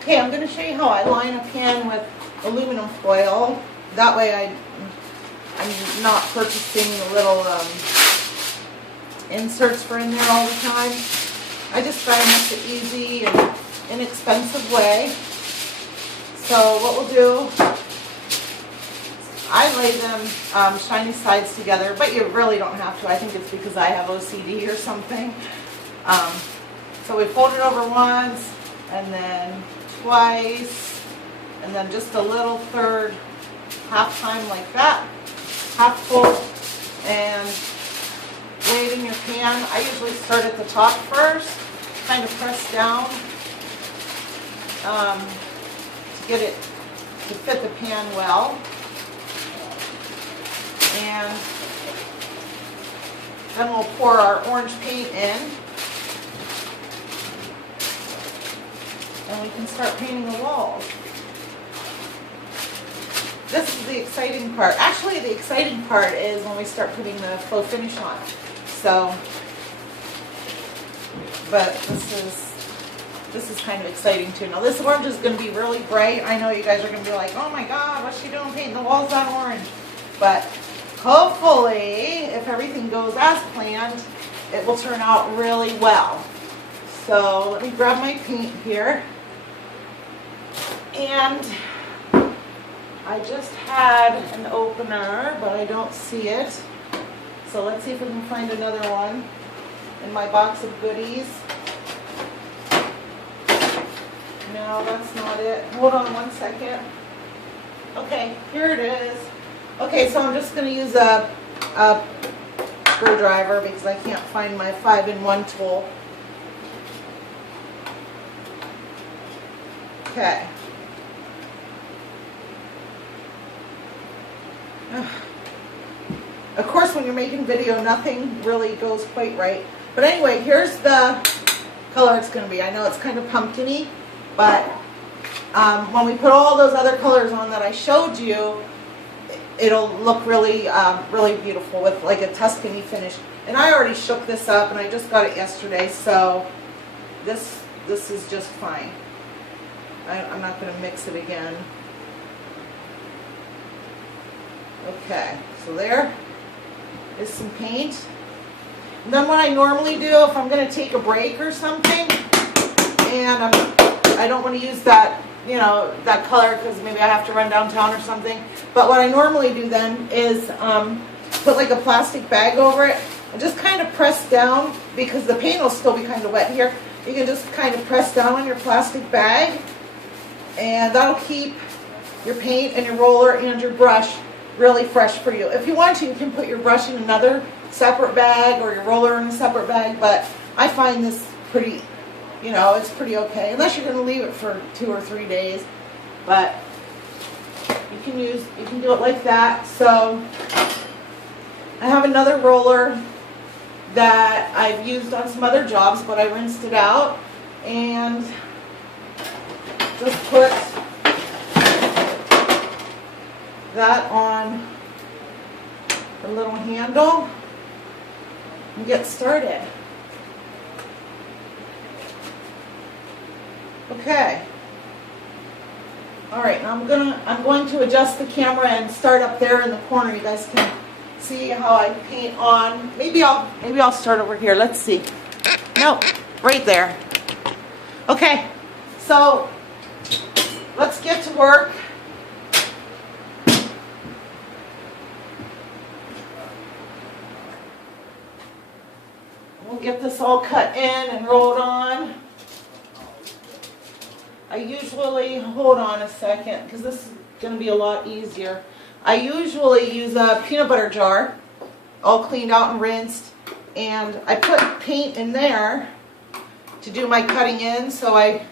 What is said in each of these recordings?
Okay, I'm going to show you how I line a pan with aluminum foil. That way I'm not purchasing the little inserts for in there all the time. I just try to make it easy and inexpensive way. So what we'll do, I lay them shiny sides together, but you really don't have to. I think it's because I have OCD or something. So we fold it over once, and then twice, and then just a little third, half time like that, half full, and lay it in your pan. I usually start at the top first, kind of press down to get it to fit the pan well. And then we'll pour our orange paint in. And we can start painting the walls. This is the exciting part. Actually, the exciting part is when we start putting the faux finish on. So, but this is kind of exciting too. Now this orange is going to be really bright. I know you guys are going to be like, oh my God, what's she doing painting the walls on orange? But hopefully, if everything goes as planned, it will turn out really well. So let me grab my paint here. And I just had an opener, but I don't see it. So let's see if we can find another one in my box of goodies. No, that's not it. Hold on one second. Okay, here it is. Okay, so I'm just going to use a screwdriver because I can't find my 5-in-1 tool. Okay. Of course, when you're making video, nothing really goes quite right. But anyway, here's the color it's going to be. I know it's kind of pumpkin-y, but when we put all those other colors on that I showed you, it'll look really, really beautiful with like a Tuscany finish. And I already shook this up, and I just got it yesterday, so this is just fine. I'm not going to mix it again. Okay, so there is some paint. And then what I normally do, if I'm going to take a break or something, and I don't want to use that, you know, that color because maybe I have to run downtown or something. But what I normally do then is put like a plastic bag over it and just kind of press down, because the paint will still be kind of wet here. You can just kind of press down on your plastic bag, and that'll keep your paint and your roller and your brush really fresh for you. If you want to, you can put your brush in another separate bag or your roller in a separate bag, but I find this pretty, you know, it's pretty okay, unless you're going to leave it for 2 or 3 days. But you can do it like that. So I have another roller that I've used on some other jobs, but I rinsed it out and just put that on the little handle and get started. Okay. All right, now I'm going to adjust the camera and start up there in the corner. You guys can see how I paint on. Maybe I'll start over here. Let's see. Nope, right there. Okay. So let's get to work. We'll get this all cut in and rolled on. I usually, hold on a second, because this is going to be a lot easier. I usually use a peanut butter jar, all cleaned out and rinsed, and I put paint in there to do my cutting in, so I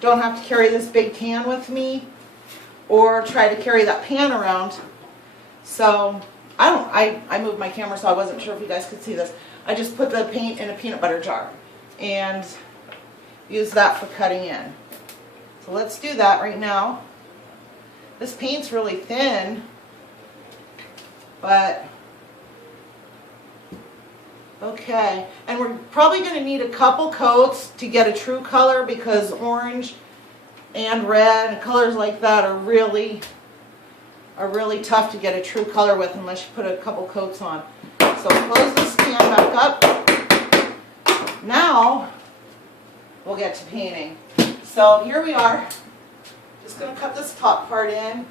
don't have to carry this big can with me or try to carry that pan around. So I moved my camera, so I wasn't sure if you guys could see this. I just put the paint in a peanut butter jar and use that for cutting in. So let's do that right now. This paint's really thin, but Okay, and we're probably going to need a couple coats to get a true color because orange and red and colors like that are really tough to get a true color with unless you put a couple coats on. So close this can back up. Now we'll get to painting. So here we are. Just going to cut this top part in.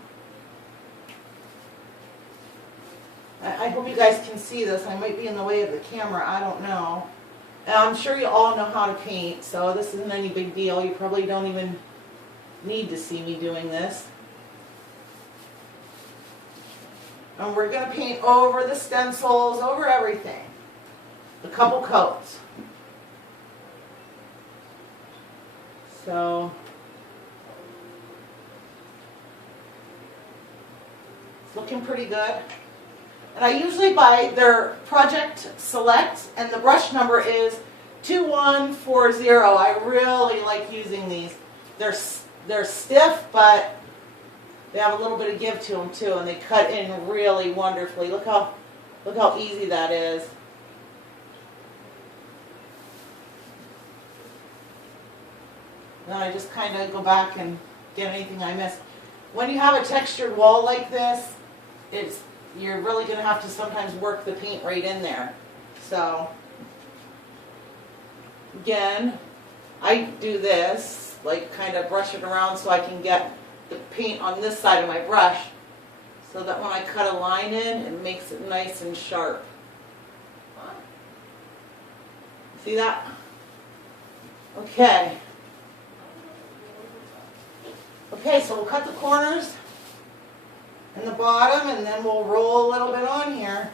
I hope you guys can see this. I might be in the way of the camera. I don't know. And I'm sure you all know how to paint, so this isn't any big deal. You probably don't even need to see me doing this. And we're going to paint over the stencils, over everything. A couple coats. So it's looking pretty good. And I usually buy their Project Select, and the brush number is 2140. I really like using these. They're stiff, but they have a little bit of give to them too, and they cut in really wonderfully. Look how easy that is. Then I just kind of go back and get anything I missed. When you have a textured wall like this, you're really going to have to sometimes work the paint right in there. So, again, I do this, like kind of brush it around so I can get the paint on this side of my brush so that when I cut a line in, it makes it nice and sharp. See that? Okay. Okay, so we'll cut the corners and the bottom, and then we'll roll a little bit on here.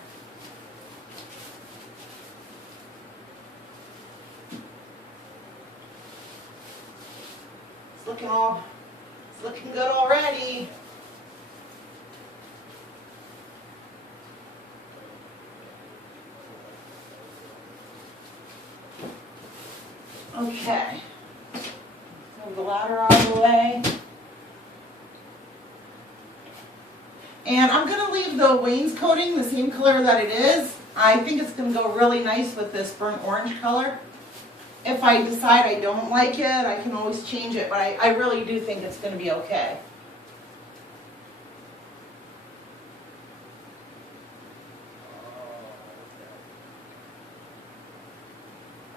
It's looking good already. Okay. Move the ladder out of the way. And I'm going to leave the wainscoting the same color that it is. I think it's going to go really nice with this burnt orange color. If I decide I don't like it, I can always change it, but I really do think it's going to be okay.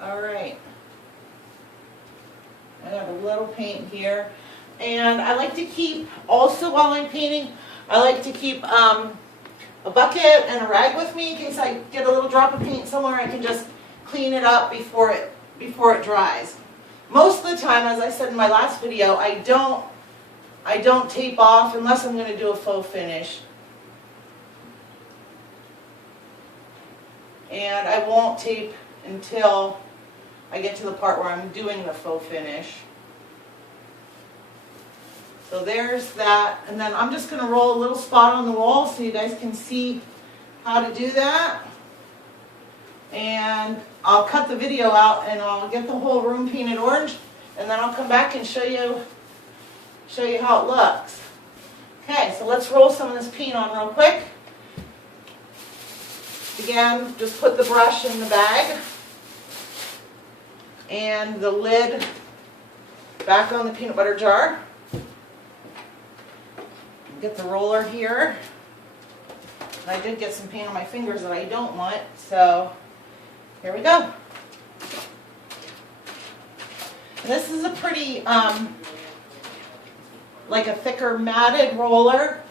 All right. I have a little paint here. And I like to keep, also while I'm painting, I like to keep a bucket and a rag with me in case I get a little drop of paint somewhere. I can just clean it up before it dries. Most of the time, as I said in my last video, I don't tape off unless I'm going to do a faux finish. And I won't tape until I get to the part where I'm doing the faux finish. So there's that, and then I'm just going to roll a little spot on the wall so you guys can see how to do that. And I'll cut the video out and I'll get the whole room painted orange, and then I'll come back and show you how it looks. Okay, so let's roll some of this paint on real quick. Again, just put the brush in the bag and the lid back on the peanut butter jar. Get the roller here. And I did get some paint on my fingers that I don't want, so here we go. And this is a pretty, like a thicker matted roller,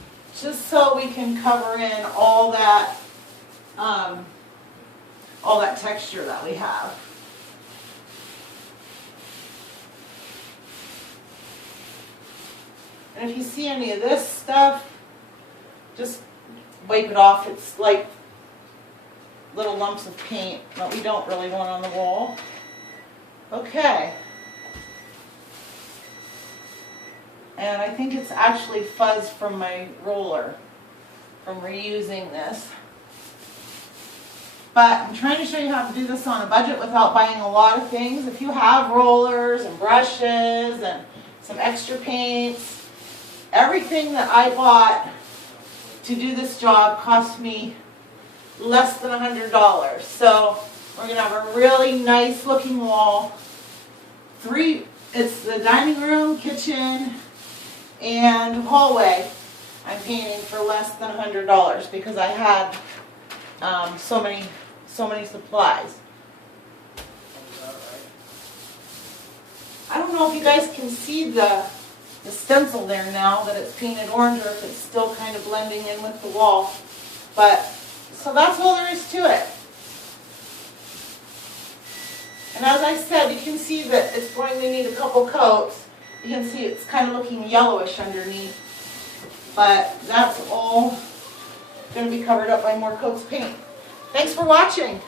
just so we can cover in all that texture that we have. And if you see any of this stuff, just wipe it off. It's like little lumps of paint that we don't really want on the wall. Okay. And I think it's actually fuzz from my roller, from reusing this. But I'm trying to show you how to do this on a budget without buying a lot of things. If you have rollers and brushes and some extra paints, everything that I bought to do this job cost me less than $100. So We're gonna have a really nice looking wall. It's the dining room, kitchen, and hallway. I'm painting for less than $100 because I had so many supplies. I don't know if you guys can see the stencil there now that it's painted orange, or if it's still kind of blending in with the wall. But, so that's all there is to it. And as I said, you can see that it's going to need a couple coats. You can see it's kind of looking yellowish underneath. But that's all going to be covered up by more coats of paint. Thanks for watching.